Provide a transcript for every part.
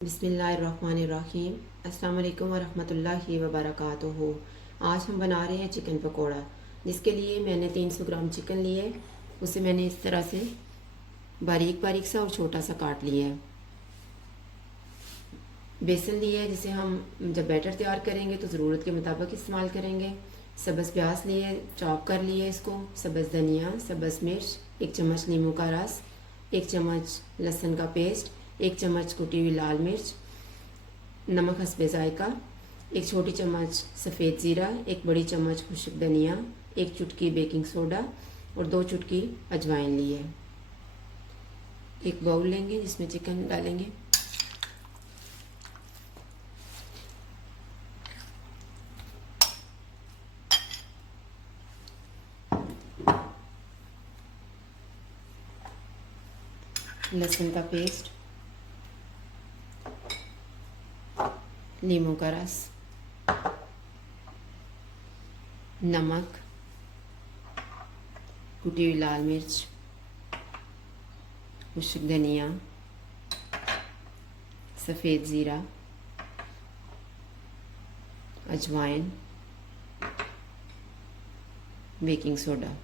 बिस्मिल्लाहिर्रहमानिर्रहीम। अस्सलाम वालेकुम वरहमतुल्लाहि वबरकातुहू। आज हम बना रहे हैं चिकन पकोड़ा, जिसके लिए मैंने 300 ग्राम चिकन लिए। उसे मैंने इस तरह से बारीक बारीक सा और छोटा सा काट लिया है। बेसन लिया है, जिसे हम जब बैटर तैयार करेंगे तो ज़रूरत के मुताबिक इस्तेमाल करेंगे। सब्ज़ प्याज लिए, चॉप कर लिए इसको। सब्ज़ धनिया, सब्ज़ मिर्च, 1 चम्मच नींबू का रस, 1 चम्मच लहसुन का पेस्ट, 1 चम्मच कुटी हुई लाल मिर्च, नमक हस्बे जायका, 1 छोटी चम्मच सफ़ेद ज़ीरा, 1 बड़ी चम्मच खुश्क धनिया, 1 चुटकी बेकिंग सोडा और 2 चुटकी अजवाइन ली है। एक बाउल लेंगे जिसमें चिकन डालेंगे। लहसुन का पेस्ट, नींबू का रस, नमक, कुटी हुई लाल मिर्च, खुश्क धनिया, सफ़ेद ज़ीरा, अजवाइन, बेकिंग सोडा।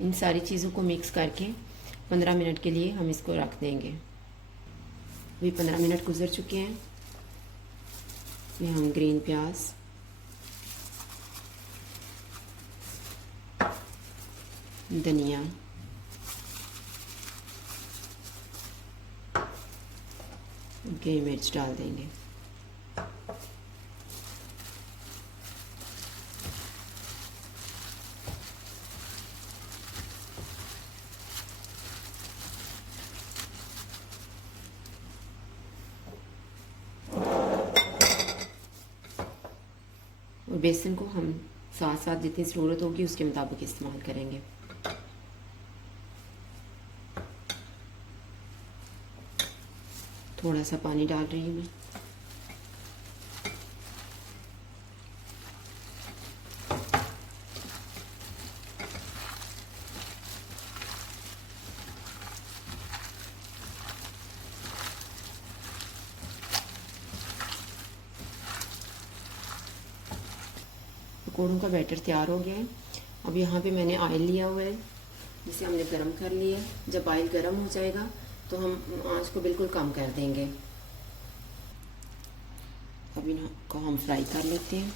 इन सारी चीज़ों को मिक्स करके 15 मिनट के लिए हम इसको रख देंगे। अभी 15 मिनट गुजर चुके हैं। ये हम ग्रीन प्याज, धनिया, ग्रीन मिर्च डाल देंगे। और बेसन को हम साथ साथ जितनी ज़रूरत होगी उसके मुताबिक इस्तेमाल करेंगे। थोड़ा सा पानी डाल रही हूँ मैं। पकौड़ों का बैटर तैयार हो गया है। अब यहाँ पे मैंने ऑयल लिया हुआ है, जिसे हमने गरम कर लिया है। जब ऑयल गरम हो जाएगा तो हम आंच को बिल्कुल कम कर देंगे। अब इनको हम फ्राई कर लेते हैं।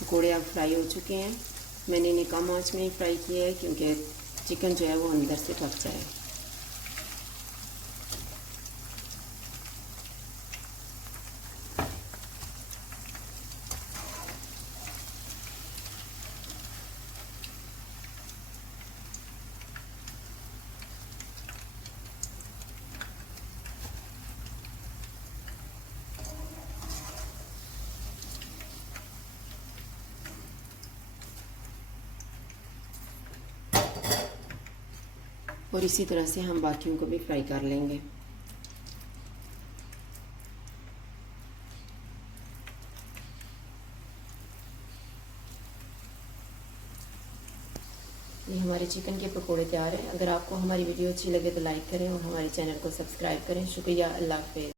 पकौड़े अब फ्राई हो चुके हैं। मैंने इन्हें कम आंच में ही फ्राई किया है, क्योंकि चिकन जो है वो अंदर से पक जाए। और इसी तरह से हम बाकियों को भी फ्राई कर लेंगे। ये हमारे चिकन के पकोड़े तैयार हैं। अगर आपको हमारी वीडियो अच्छी लगे तो लाइक करें और हमारे चैनल को सब्सक्राइब करें। शुक्रिया। अल्लाह हाफ़िज़।